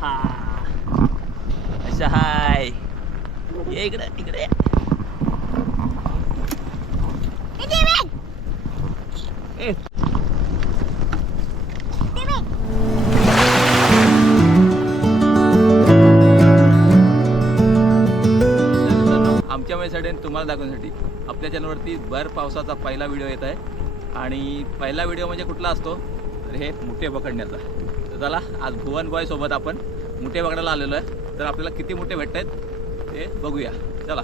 पहा अशा हाय. ये इकडे इकडे. ए आमच्या वेळेसाठी आणि तुम्हाला दाखवण्यासाठी आपल्या चॅनलवरती भर पावसाचा पहिला व्हिडिओ येत आहे. आणि पहिला व्हिडिओ म्हणजे कुठला असतो तर हे मुठे पकडण्याचा. तर चला आज भुवन बॉय सोबत आपण मुठे पकडायला आलेलो आहे. तर आपल्याला किती मुठे भेटत आहेत ते बघूया. चला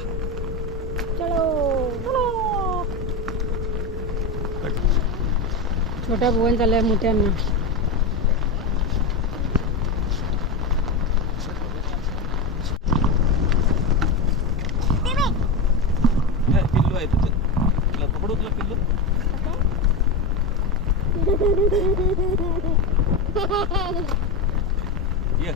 छोट्या भुवन चाललाय मोठ्यांना. पिल्लू आहे तुझं. तुला पकडू तुला पिल्लू. ये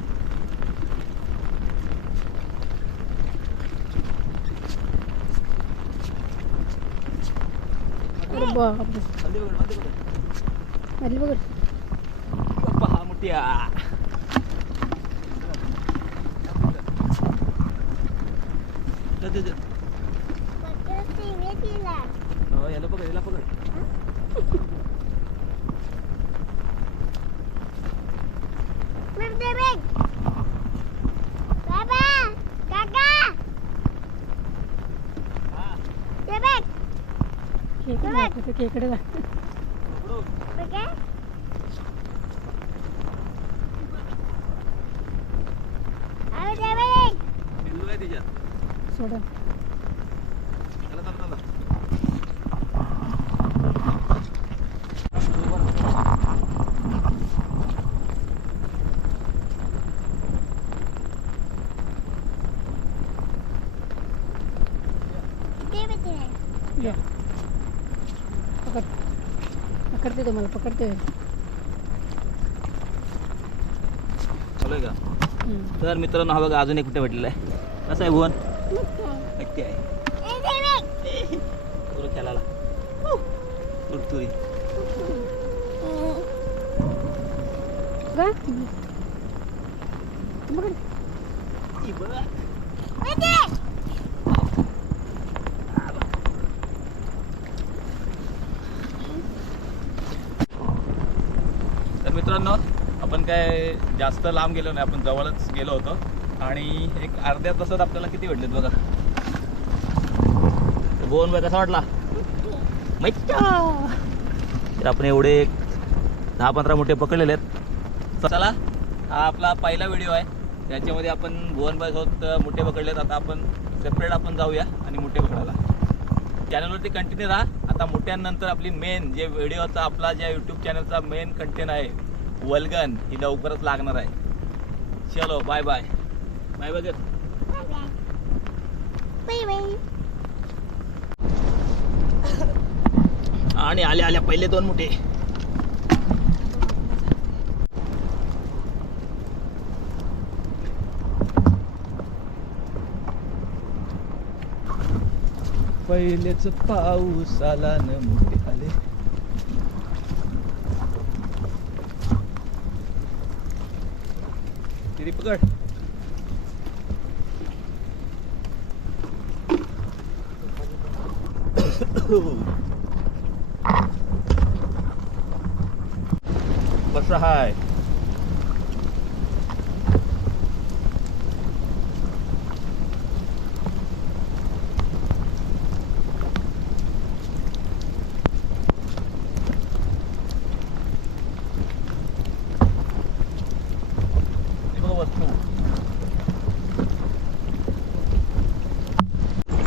बापरे. खाली बघ खाली बघ. खाली बघ. पहा मुठ्या. याला पकड याला पकड. खेकडे पिल्लू आहे तिच्यात. सोडा. चला चला चला. या. पकड. पकडते तुम्हाला पकडते. चालू का. तर मित्रांनो हा बघा अजून एक कुठे भेटलेला आहे. कसं आहे भुवन. नक्की आहे तुरु खेळायला. तुरतुरी तर मित्रांनो आपण काय जास्त लांब गेलो नाही. आपण जवळच गेलो होतो आणि एक अर्ध्या तासात आपल्याला किती भेटलेत बघा. भुवन बघ कसा वाटला. मच्छा. तर आपण एवढे 10-15 मुठे पकडलेले आहेत. चला हा आपला पहिला व्हिडिओ आहे. त्याच्यामध्ये आपण भुवन सोबत मुठे पकडलेत. आता आपण सेपरेट आपण जाऊया आणि मुठे पकडायला. चॅनलवरती कंटिन्यू राहा. आता मुठ्यांनंतर आपली मेन जे व्हिडिओचा आपला ज्या यूट्यूब चॅनलचा मेन कंटेंट आहे वल्गन ही लवकरच लागणार आहे. चलो बाय बाय. बाय बघत. आणि आल्या आल्या पहिले 2 मुठे. पहिलेच पाऊस आला न मुठे आले. तिरी पकड. बस रहा है.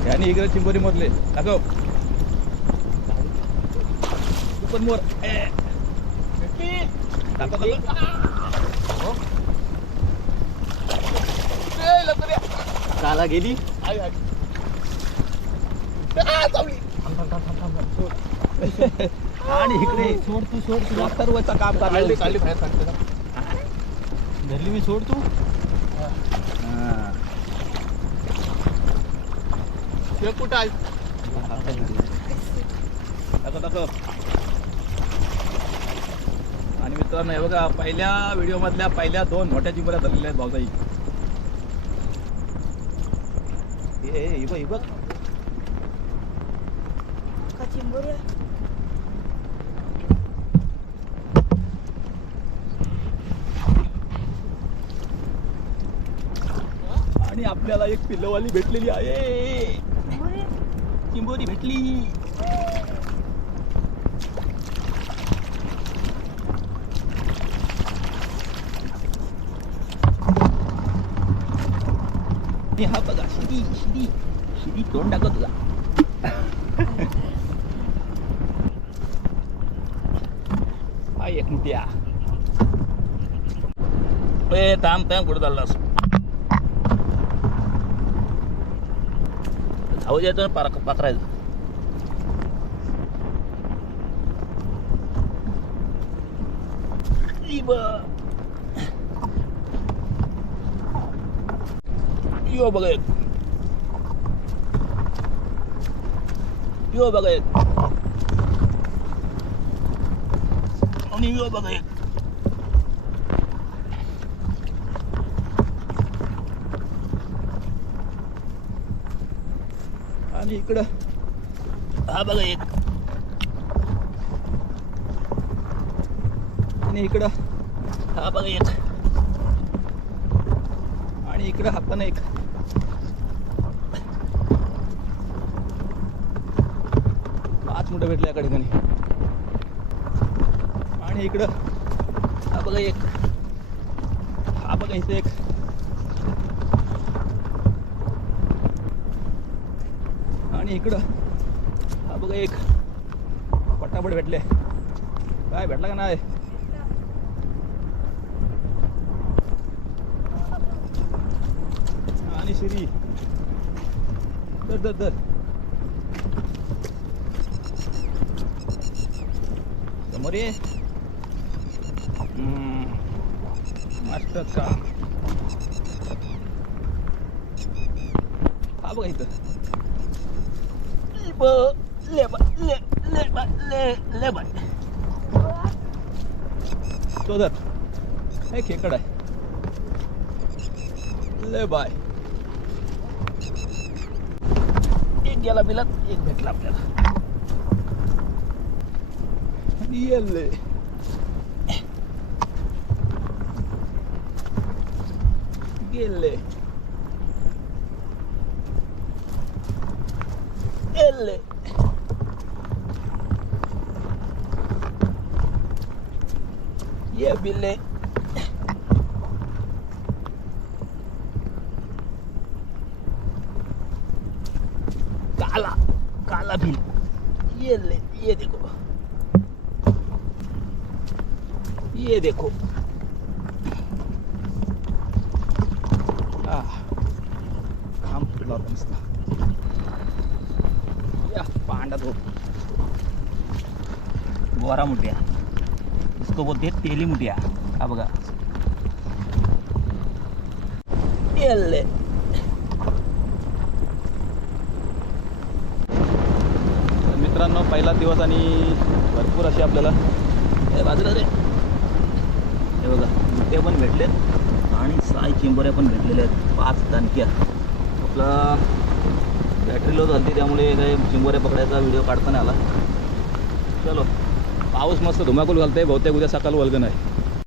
यानी इकडे चिंबोरी मधले दाखव. तू पण मोर. काला गेली. आणि इकडे सोड तू सोड. तुला सर्वचा काम करायला काढली बाहेर सांगते. धरली मी. सोड तू. कुठं आहे. दाखव दाखव. आणि मित्रांनो हे बघा पहिल्या व्हिडिओ मधल्या पहिल्या 2 मोठ्या चिंबोऱ्या धरलेल्या आहेत भाऊजाई. हे बघ आणि आपल्याला एक पिल्लवाली भेटलेली आहे. चिंबोरी भेटली. हा बघा शिरी तोंड टाकत तुला. हा एक मुठ्या. ए थांब कुठं चाललास? धावू द्यायचं पाखरायचं. यो बघा एक. आणि यो बघा एक. आणि इकडं हा बघा एक. आणि इकडं हा बघा एक. आणि इकडं हा पण एक. 5 मुठं भेटले एका ठिकाणी. आणि इकडं हा बघा एक. हा बघा इथं एक. आणि इकडं हा बघा एक. पटापट भेटले. काय भेटला का नाही? आणि शिरी दर समोर ये. मस्त का. हा बघा इथं. ले बाय तो धर. हे खेकड आहे. ले बाय. एक गेला बिलात, एक भेटला आपल्याला. ले गेले. एले ये बिल्ले. काला बिल. ये ले. ये देखो काम फुटला होता नुसता. या पांडा तो गोरा मुठ्या. इसको बोलते हैं तेली मुठ्या. हा बघा. एले मित्रांनो पहिला दिवस आणि भरपूर असे आपल्याला हे बाजूला रे. हे बघा मुठे पण भेटलेत आणि 6 चिंबोऱ्या पण भेटलेल्या आहेत. 5 दणक्या. आपला बॅटरी लो झाली त्यामुळे काही चिंबोऱ्या पकडायचा व्हिडिओ काढता नाही आला. चलो पाऊस मस्त धुमाकूल घालतंय. बहुतेक उद्या सकाळ वल्गन आहे.